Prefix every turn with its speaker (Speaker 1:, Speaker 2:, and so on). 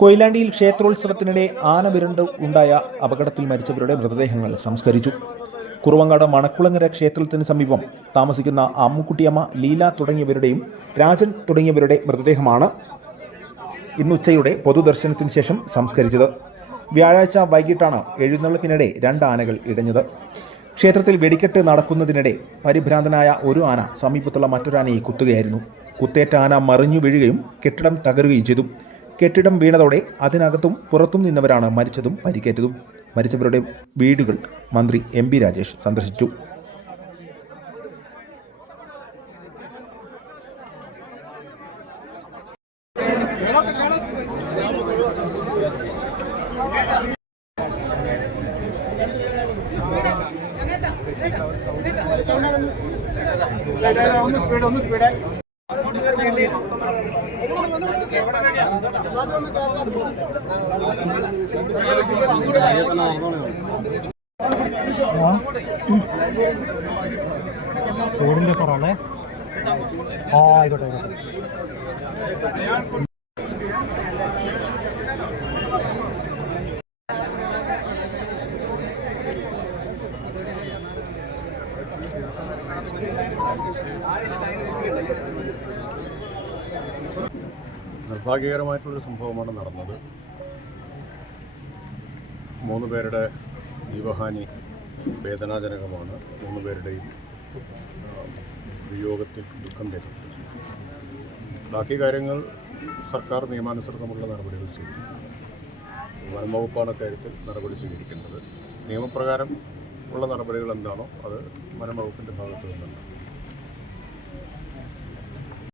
Speaker 1: കൊയിലാണ്ടിയിൽ ക്ഷേത്രോത്സവത്തിനിടെ ആന വിരണ്ട് ഉണ്ടായ അപകടത്തിൽ മരിച്ചവരുടെ മൃതദേഹങ്ങൾ സംസ്കരിച്ചു. കുറുവങ്ങാട് മണക്കുളങ്ങര ക്ഷേത്രത്തിന് സമീപം താമസിക്കുന്ന അമ്മുക്കുട്ടിയമ്മ ലീല തുടങ്ങിയവരുടെയും രാജൻ തുടങ്ങിയവരുടെ മൃതദേഹമാണ് ഇന്നുച്ചയുടെ പൊതുദർശനത്തിന് ശേഷം സംസ്കരിച്ചത്. വ്യാഴാഴ്ച വൈകിട്ടാണ് എഴുന്നള്ളത്തിനിടെ രണ്ട് ആനകൾ ഇടഞ്ഞത്. ക്ഷേത്രത്തിൽ വെടിക്കെട്ട് നടക്കുന്നതിനിടെ പരിഭ്രാന്തനായ ഒരു ആന സമീപത്തുള്ള മറ്റൊരാനയെ കുത്തുകയായിരുന്നു. കുത്തേറ്റ ആന മറിഞ്ഞു വീഴുകയും കെട്ടിടം തകരുകയും ചെയ്തു. കെട്ടിടം വീണതോടെ അതിനകത്തും പുറത്തും നിന്നവരാണ് മരിച്ചതും പരിക്കേറ്റതും. മരിച്ചവരുടെ വീടുകൾ മന്ത്രി എം പി രാജേഷ് സന്ദർശിച്ചു.
Speaker 2: ഓടിന്റെ പുറമെ ആ ആയിക്കോട്ടെ ആയിക്കോട്ടെ.
Speaker 3: നിർഭാഗ്യകരമായിട്ടുള്ളൊരു സംഭവമാണ് നടന്നത്. മൂന്ന് പേരുടെ ജീവഹാനി വേദനാജനകമാണ്. മൂന്ന് പേരുടെയും വിയോഗത്തിൽ ദുഃഖം തരുന്നു ബാക്കി കാര്യങ്ങൾ സർക്കാർ നിയമാനുസൃതമുള്ള നടപടികൾ സ്വീകരിക്കും വനം വകുപ്പാണ് കാര്യത്തിൽ നടപടി സ്വീകരിക്കേണ്ടത്. നിയമപ്രകാരം ഉള്ള നടപടികൾ എന്താണോ അത് വനം വകുപ്പിന്റെ ഭാഗത്തു നിന്നുണ്ട്.